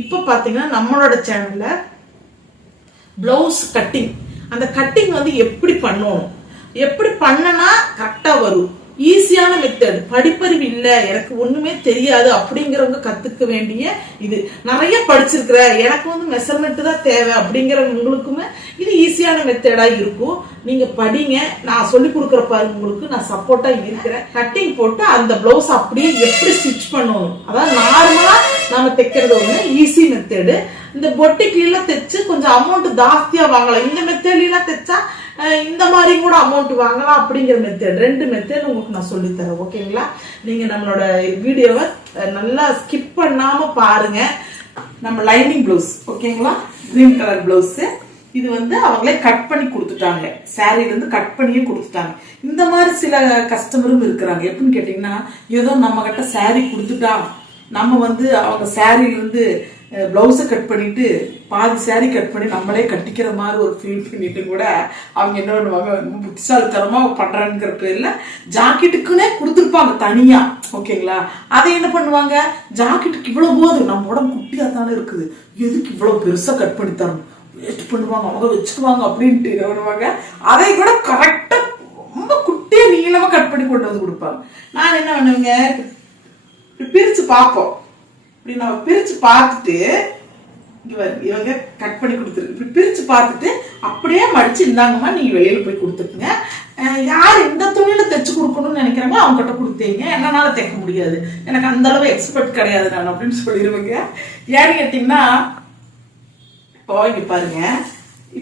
இப்போ பாத்தீங்கன்னா நம்மளோட சேனல்ல பிளவுஸ் கட்டிங், அந்த கட்டிங் வந்து எப்படி பண்ணணும், எப்படி பண்ணனா கரெக்டா வரும், ஈஸியான மெத்தட், படிப்பறிவு இல்ல எனக்கு ஒண்ணுமே தெரியாது அப்படிங்கிறவங்க கத்துக்க வேண்டிய இது. நிறைய படிச்சிருக்கிற எனக்கு வந்து மெஷர்மெண்ட் தான் தேவை அப்படிங்கிறவங்களுக்குமே இது ஈஸியான மெத்தடா இருக்கும். நீங்க படிங்க, நான் சொல்லி கொடுக்குற பாருங்க, உங்களுக்கு நான் சப்போர்ட்டா இருக்கிறேன். கட்டிங் போட்டு அந்த பிளவுஸ் அப்படியே எப்படி ஸ்டிச் பண்ணணும், அதாவது நார்மலா நாம தைக்கிறது ஒண்ணு ஈஸி மெத்தடு. இந்த பொட்டிக்ல தைச்சு கொஞ்சம் அமௌண்ட் ஜாஸ்தியா வாங்கலாம், இந்த மெத்தட்ல தைச்சா இந்த மாதிரி கூட அமௌண்ட் வாங்கலாம் அப்படிங்கிற மெத்தட், ரெண்டு மெத்தட் உங்களுக்கு நான் சொல்லி தரேன். ஓகேங்களா? நீங்க நம்மளோட வீடியோவை நல்லா ஸ்கிப் பண்ணாம பாருங்க. நம்ம லைனிங் பிளவுஸ், ஓகேங்களா, கிரீன் கலர் பிளவுஸ், இது வந்து அவங்களே கட் பண்ணி கொடுத்துட்டாங்க, சாரில இருந்து கட் பண்ணியே கொடுத்துட்டாங்க. இந்த மாதிரி சில கஸ்டமரும் இருக்கிறாங்க. எப்படின்னு கேட்டீங்கன்னா, ஏதோ நம்ம கிட்ட சாரி கொடுத்துட்டா நம்ம வந்து அவங்க சாரில இருந்து பிளவுஸை கட் பண்ணிட்டு பாதி சாரி கட் பண்ணி நம்மளே கட்டிக்கிற மாதிரி ஒரு ஃபீல் பண்ணிட்டு கூட அவங்க என்ன பண்ணுவாங்க, புத்திசாலித்தனமா பண்றாங்கிற பேர்ல ஜாக்கெட்டுக்குன்னே கொடுத்துருப்பாங்க தனியா. ஓகேங்களா? அதை என்ன பண்ணுவாங்க, ஜாக்கெட்டுக்கு இவ்வளவு போதும், நம்ம உடம்பு குட்டியா தானே இருக்குது, எதுக்கு இவ்வளவு பெருசா கட் பண்ணி தரணும், வேஸ்ட் பண்ணுவாங்க, அவங்க வச்சுக்குவாங்க அப்படின்ட்டு என்ன பண்ணுவாங்க, அதை கூட கரெக்டா ரொம்ப குட்டியா நீளமா கட் பண்ணி கொண்டு வந்து கொடுப்பாங்க. நான் என்ன பண்ணுவேங்க, பிரிச்சு பார்ப்போம். இப்படி நம்ம பிரிச்சு பார்த்துட்டு இவங்க கட் பண்ணி கொடுத்துருக்கு, இப்படி பிரிச்சு பார்த்துட்டு அப்படியே மடிச்சு இந்தாங்கம்மா நீங்க வெளியில போய் கொடுத்துருங்க. யார் இந்த துணியில தைச்சு கொடுக்கணும்னு நினைக்கிறாங்க அவங்க கிட்ட கொடுத்தீங்க, என்னால தைக்க முடியாது, எனக்கு அந்த அளவு எக்ஸ்பர்ட் கிடையாது நான் அப்படின்னு சொல்லிடுவேங்க. ஏன்னு கேட்டீங்கன்னா, இப்போ இங்க பாருங்க,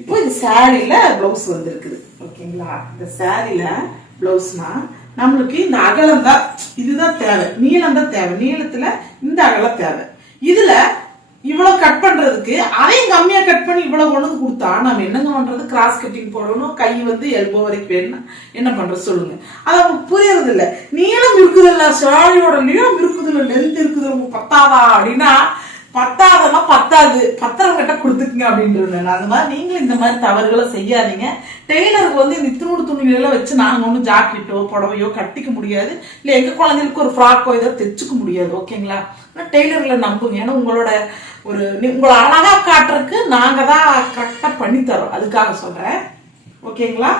இப்போ இந்த சாரியில பிளவுஸ் வந்திருக்குது. ஓகேங்களா? இந்த சாரியில பிளவுஸ்னா நம்மளுக்கு இந்த அகலம் தான், இதுதான் தேவை, நீளம் தான் தேவை, நீளத்துல இந்த அகலம் தேவை. இதுல இவ்வளவு கட் பண்றதுக்கு அதையும் கம்மியா கட் பண்ணி இவ்வளவு கொண்டு வந்து கொடுத்தா நம்ம என்னங்க பண்றது, கிராஸ் கட்டிங் போடணும், கை வந்து எல்போ வரைக்கும் வேணும், என்ன பண்றது சொல்லுங்க. அது அவங்களுக்கு புரியறது இல்ல. நீளம் இருக்குது இல்ல, சாரியோட நீளம் இருக்குது இல்ல, லென்த் இருக்குது, உங்களுக்கு பத்தாதா அப்படின்னா, பத்தாதெல்லாம் பத்தாது, பத்திரம் கிட்ட கொடுத்துக்குங்க அப்படின்றது. அந்த மாதிரி நீங்களும் இந்த மாதிரி தவறுகளை செய்யாதீங்க. டெய்லருக்கு வந்து இந்த இத்தினோடு துணிகளெல்லாம் வச்சு நாங்க ஒன்றும் ஜாக்கெட்டோ புடவையோ கட்டிக்க முடியாது, இல்ல எங்க குழந்தைகளுக்கு ஒரு ஃப்ராக்கோ ஏதோ தைச்சுக்க முடியாது. ஓகேங்களா? டெய்லர்ல நம்புங்க. ஏன்னா உங்களோட ஒரு உங்களை அழகா காட்டுறதுக்கு நாங்க தான் கரெக்டா பண்ணி தரோம், அதுக்காக சொல்றேன். ஓகேங்களா?